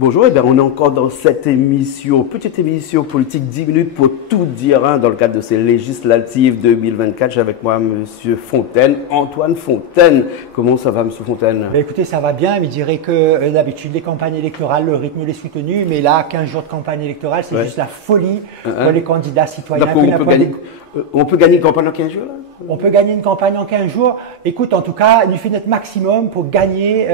Bonjour, eh bien, on est encore dans cette émission, petite émission politique 10 minutes pour tout dire dans le cadre de ces législatives 2024. J'ai avec moi Monsieur Fontaine, Antoine Fontaine. Comment ça va, Monsieur Fontaine? Écoutez, ça va bien, mais je dirais que d'habitude, les campagnes électorales, le rythme est soutenu, mais là, 15 jours de campagne électorale, c'est juste la folie pour les candidats citoyens. On peut gagner une campagne en 15 jours là? On peut gagner une campagne en 15 jours. Écoute, en tout cas, nous fait notre maximum pour gagner,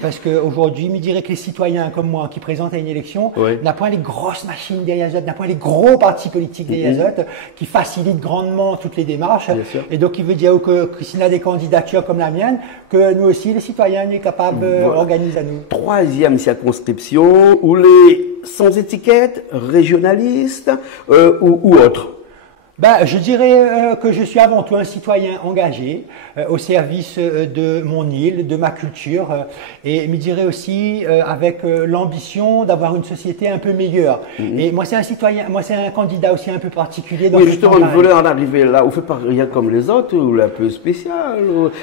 parce qu'aujourd'hui, je dirais que les citoyens comme moi qui présentent à une élection, n'a point les grosses machines derrière eux, n'a point les gros partis politiques derrière eux, qui facilitent grandement toutes les démarches. Et donc, il veut dire que s'il y a des candidatures comme la mienne, que nous aussi, les citoyens, nous sommes capables d'organiser à nous. Troisième circonscription, où les sans étiquette, régionalistes ou autres. Je dirais que je suis avant tout un citoyen engagé au service de mon île, de ma culture, et me dirais aussi avec l'ambition d'avoir une société un peu meilleure. Et moi, c'est un citoyen, moi, c'est un candidat aussi un peu particulier. Dans justement, vous voulez en arriver là, vous ne faites pas rien comme les autres, ou un peu spécial.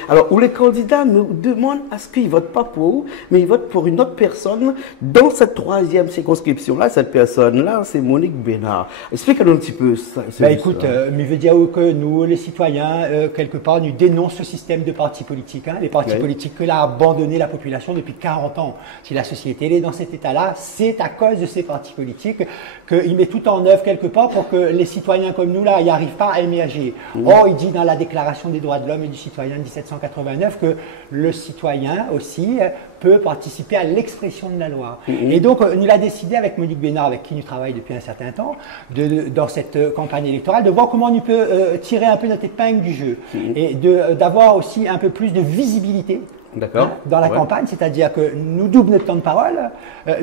Alors, où les candidats nous demandent à ce qu'ils ne votent pas pour vous, mais ils votent pour une autre personne dans cette troisième circonscription-là. Cette personne-là, c'est Monique Bénard. Explique-nous un petit peu ça. Écoute, mais veut dire que nous, les citoyens, quelque part, nous dénonçons ce système de partis politiques. Les partis politiques que l'a abandonné la population depuis 40 ans. Si la société est dans cet état-là, c'est à cause de ces partis politiques qu'il met tout en œuvre quelque part pour que les citoyens comme nous, là, n'y arrivent pas à émerger. Or, il dit dans la Déclaration des droits de l'homme et du citoyen de 1789 que le citoyen aussi peut participer à l'expression de la loi. Et donc, nous l'a décidé avec Monique Bénard, avec qui nous travaillons depuis un certain temps, dans cette campagne électorale, de voir comment on peut tirer un peu notre épingle du jeu et d'avoir aussi un peu plus de visibilité dans la campagne, c'est-à-dire que nous doublons notre temps de parole,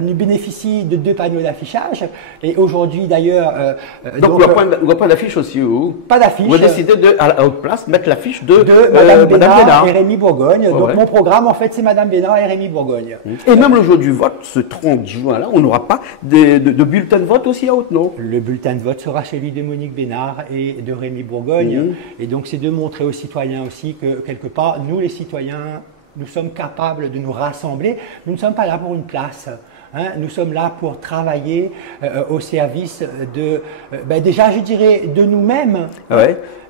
nous bénéficions de 2 panneaux d'affichage et aujourd'hui d'ailleurs... donc on voit pas d'affiche aussi ou? Pas d'affiche. On a décidé à haute place mettre l'affiche de Madame Bénard et Rémi Bourgogne. Donc mon programme en fait c'est Madame Bénard et Rémi Bourgogne. Et même le jour du vote, ce 30 juin là, on n'aura pas de bulletin de vote aussi à haute, non? Le bulletin de vote sera celui de Monique Bénard et de Rémi Bourgogne. Et donc c'est de montrer aux citoyens aussi que quelque part, nous les citoyens, nous sommes capables de nous rassembler. Nous ne sommes pas là pour une place. Nous sommes là pour travailler au service de, déjà je dirais, de nous-mêmes.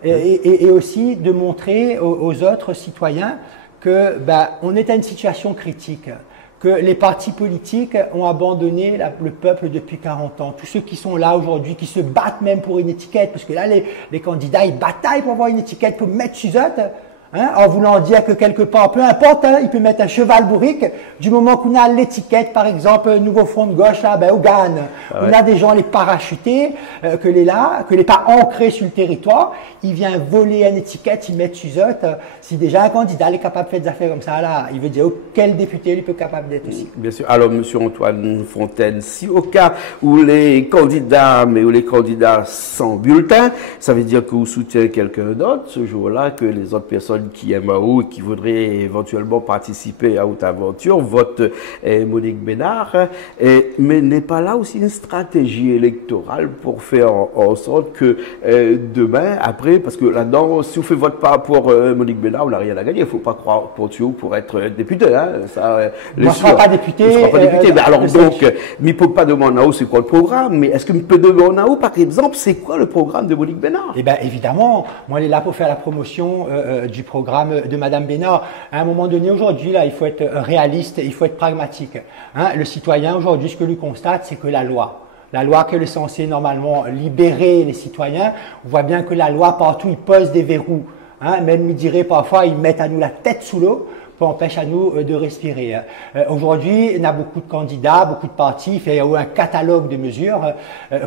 Et aussi de montrer aux autres citoyens que on est à une situation critique. Que les partis politiques ont abandonné le peuple depuis 40 ans. Tous ceux qui sont là aujourd'hui, qui se battent même pour une étiquette, parce que là, les candidats, ils bataillent pour avoir une étiquette, pour mettre sur eux, en voulant dire que quelque part, peu importe, il peut mettre un cheval bourrique, du moment qu'on a l'étiquette, par exemple, Nouveau Front de Gauche, là, on gagne. On a des gens, les parachutés, que les pas ancrés sur le territoire, il vient voler une étiquette, il met sur eux. Si déjà un candidat est capable de faire des affaires comme ça, là, il veut dire quel député il peut capable d'être aussi. Bien sûr. Alors, Monsieur Antoine Fontaine, si au cas où les candidats, sans bulletin, ça veut dire que vous soutenez quelqu'un d'autre ce jour-là, que les autres personnes qui aiment ou qui voudraient éventuellement participer à Haute Aventure votent Monique Bénard, mais n'est pas là aussi une stratégie électorale pour faire en sorte que demain, après, parce que là-dedans, si vous faites vote pas pour Monique Bénard, on n'a rien à gagner. Il ne faut pas croire pour Thio pour être député. Ça, on ne sera pas député. Mais alors donc, mais il ne peut pas demander à vous c'est quoi le programme, mais est-ce qu'il peut demander à vous, par exemple, c'est quoi le programme de Monique Bénard? Eh bien, évidemment, moi, elle est là pour faire la promotion du programme de Madame Bénard. À un moment donné, aujourd'hui, là, il faut être réaliste, il faut être pragmatique. Le citoyen, aujourd'hui, ce que lui constate, c'est que la loi qu'elle est censée normalement libérer les citoyens, on voit bien que la loi, partout, il pose des verrous. Même, il dirait parfois, ils mettent à nous la tête sous l'eau pour empêcher à nous de respirer. Aujourd'hui, il y a beaucoup de candidats, beaucoup de partis, il y a un catalogue de mesures,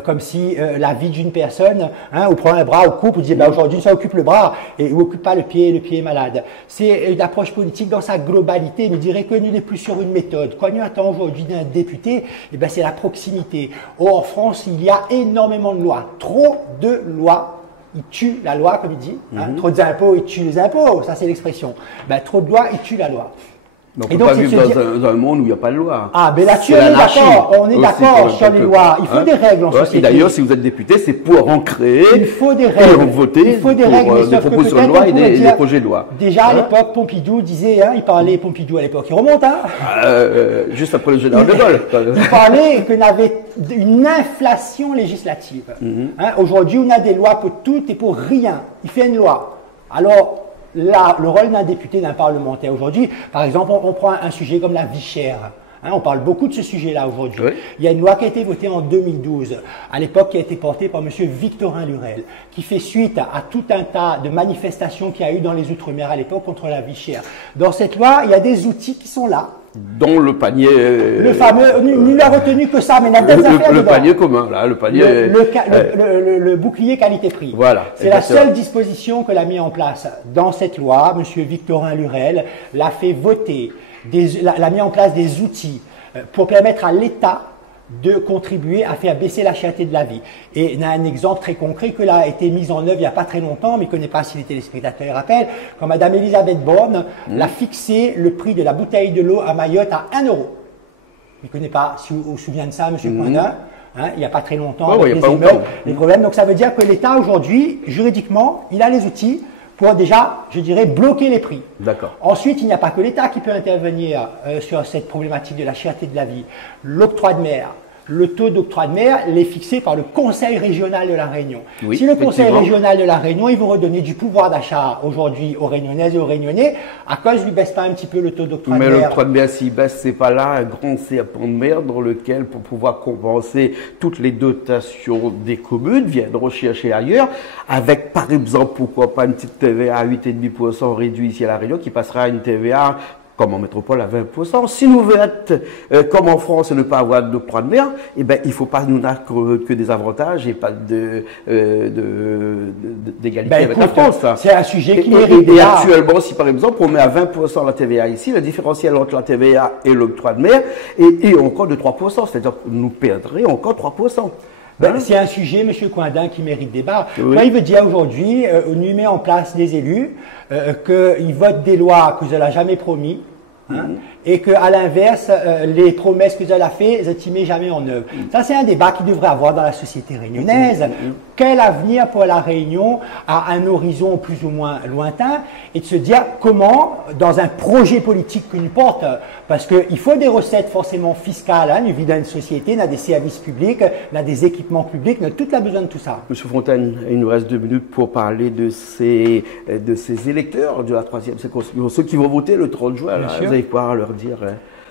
comme si la vie d'une personne, on prend un bras, on coupe, on dit aujourd'hui ça occupe le bras et on occupe pas le pied est malade. C'est une approche politique dans sa globalité, mais je dirais que nous n'est plus sur une méthode. Quoi nous attend aujourd'hui d'un député, c'est la proximité. Or, en France, il y a énormément de lois, trop de lois. Il tue la loi, comme il dit. Trop d'impôts, il tue les impôts. Ça, c'est l'expression. Trop de lois, il tue la loi. Donc on ne peut pas vivre dans un monde où il n'y a pas de loi. Ah, mais là-dessus, on est d'accord sur les lois. Il faut des règles en société. Et d'ailleurs, si vous êtes député, c'est pour en créer. Il faut des règles. Et voter il faut des règles, des propositions de loi et des projets de loi. Déjà, à l'époque, Pompidou disait, il parlait, Pompidou à l'époque, il remonte, juste après le général de Gaulle. Il parlait qu'on avait une inflation législative. Aujourd'hui, on a des lois pour tout et pour rien. Il fait une loi. Alors, là, le rôle d'un député, d'un parlementaire aujourd'hui, par exemple, on prend un sujet comme la vie chère. On parle beaucoup de ce sujet-là aujourd'hui. Oui. Il y a une loi qui a été votée en 2012, à l'époque qui a été portée par M. Victorin Lurel, qui fait suite à tout un tas de manifestations qu'il y a eu dans les Outre-mer à l'époque contre la vie chère. Dans cette loi, il y a des outils qui sont là. Dont le panier... le fameux... il n'a retenu que ça, mais il y a des affaires le panier commun, là, le panier... Le bouclier qualité-prix. Voilà. C'est la seule disposition que l'a mis en place dans cette loi. M. Victorin Lurel l'a fait voter, l'a mis en place des outils pour permettre à l'État de contribuer à faire baisser la cherté de la vie. Et il y a un exemple très concret que là a été mis en œuvre il n'y a pas très longtemps, mais que je ne connais pas si les téléspectateurs rappellent, quand Mme Elisabeth Borne l'a fixé le prix de la bouteille de l'eau à Mayotte à 1 €. Je ne connais pas si vous vous souvenez de ça, M. Coindin, il n'y a pas très longtemps, avec les problèmes. Donc ça veut dire que l'État aujourd'hui, juridiquement, il a les outils pour déjà, je dirais, bloquer les prix. D'accord. Ensuite, il n'y a pas que l'État qui peut intervenir sur cette problématique de la cherté de la vie. L'octroi de mer. Le taux d'octroi de mer est fixé par le Conseil régional de la Réunion. Oui, si le Conseil régional de la Réunion, il veut redonner du pouvoir d'achat aujourd'hui aux Réunionnaises et aux Réunionnais, à cause il ne baisse pas un petit peu le taux d'octroi de mer. Mais l'octroi de mer, s'il baisse, c'est pas là un grand serpent de mer dans lequel, pour pouvoir compenser toutes les dotations des communes, viendront chercher ailleurs, avec par exemple, pourquoi pas une petite TVA à 8,5% réduite ici à la Réunion, qui passera à une TVA comme en métropole à 20%. Si nous voulons être comme en France et ne pas avoir d'octroi de mer, eh ben, il ne faut pas nous dar que des avantages et pas d'égalité avec la France. C'est un sujet qui mérite. Et actuellement, si par exemple on met à 20% la TVA ici, le différentiel entre la TVA et l'octroi de mer est encore de 3%. C'est-à-dire que nous perdrions encore 3%. C'est un sujet, M. Coindin, qui mérite débat. Oui. Moi, il veut dire aujourd'hui, on lui met en place des élus, qu'ils votent des lois que je n'ai jamais promis, et qu'à l'inverse, les promesses que elle a faites, elles ne mettent jamais en œuvre. Ça, c'est un débat qui devrait avoir dans la société réunionnaise. Quel avenir pour la Réunion à un horizon plus ou moins lointain, et de se dire comment, dans un projet politique que nous porte, parce qu'il faut des recettes forcément fiscales, nous vivons dans une société, on a des services publics, on a des équipements publics, on a tout besoin de tout ça. Monsieur Fontaine, il nous reste 2 minutes pour parler de ces électeurs de la 3e circonscription, ceux qui vont voter le 30 juin. Là, vous allez pouvoir leur dire.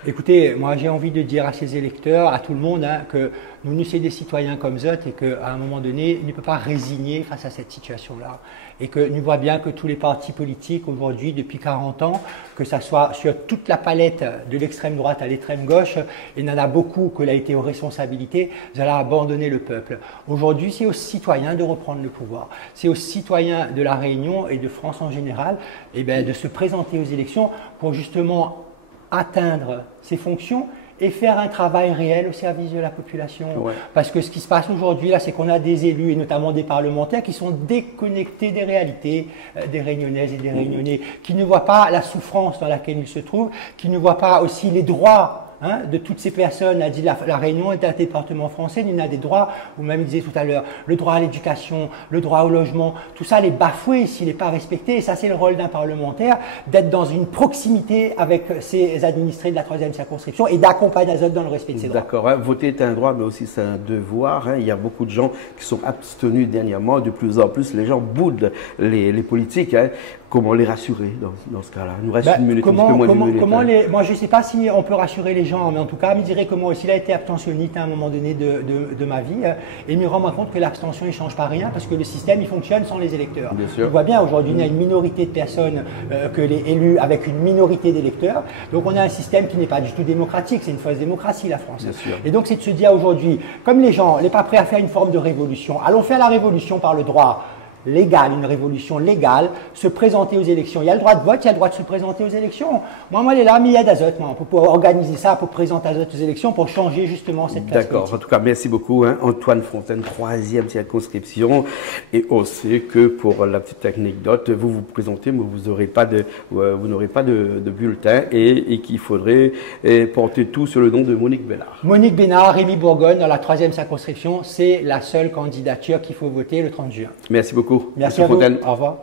Écoutez, moi j'ai envie de dire à ces électeurs, à tout le monde, que nous sommes des citoyens comme eux et qu'à un moment donné, on ne peut pas résigner face à cette situation-là. Et que nous voyons bien que tous les partis politiques aujourd'hui, depuis 40 ans, que ce soit sur toute la palette de l'extrême droite à l'extrême gauche, il y en a beaucoup qui ont été aux responsabilités, ils ont abandonné le peuple. Aujourd'hui, c'est aux citoyens de reprendre le pouvoir. C'est aux citoyens de la Réunion et de France en général de se présenter aux élections pour justement atteindre ces fonctions et faire un travail réel au service de la population. Ouais. Parce que ce qui se passe aujourd'hui, là, c'est qu'on a des élus, et notamment des parlementaires, qui sont déconnectés des réalités des Réunionnaises et des Réunionnais, qui ne voient pas la souffrance dans laquelle ils se trouvent, qui ne voient pas aussi les droits de toutes ces personnes. A dit la Réunion est un département français, il y a des droits, vous m'avez dit tout à l'heure, le droit à l'éducation, le droit au logement, tout ça les bafoué s'il n'est pas respecté. Et ça, c'est le rôle d'un parlementaire, d'être dans une proximité avec ses administrés de la 3e circonscription et d'accompagner les autres dans le respect de ses droits. D'accord, voter est un droit, mais aussi c'est un devoir. Il y a beaucoup de gens qui sont abstenus dernièrement. De plus en plus, les gens boudent les politiques. Comment les rassurer dans ce cas-là? Il nous reste une minute, un petit peu moins d'une minute. Moi, je ne sais pas si on peut rassurer les gens, mais en tout cas, je dirais que moi aussi, il a été abstentionniste à un moment donné de ma vie, et me rendre compte que l'abstention ne change pas rien, parce que le système, il fonctionne sans les électeurs. On voit bien, aujourd'hui, il y a une minorité de personnes que les élus avec une minorité d'électeurs, donc on a un système qui n'est pas du tout démocratique, c'est une fausse démocratie, la France. Et donc, c'est de se dire aujourd'hui, comme les gens n'est pas prêts à faire une forme de révolution, allons faire la révolution par le droit. légale, une révolution légale, se présenter aux élections. Il y a le droit de vote, il y a le droit de se présenter aux élections. Moi, les là, mais il y a d'Azote, pour pouvoir organiser ça, pour présenter Azote aux élections, pour changer justement cette place. D'accord. En tout cas, merci beaucoup, Antoine Fontaine, 3e circonscription. Et on sait que pour la petite anecdote, vous vous présentez, mais vous n'aurez pas de bulletin et qu'il faudrait porter tout sur le nom de Monique Bénard. Monique Bénard, Rémy Bourgogne, dans la 3e circonscription, c'est la seule candidature qu'il faut voter le 30 juin. Merci beaucoup. Merci à vous. Fontaine. Au revoir.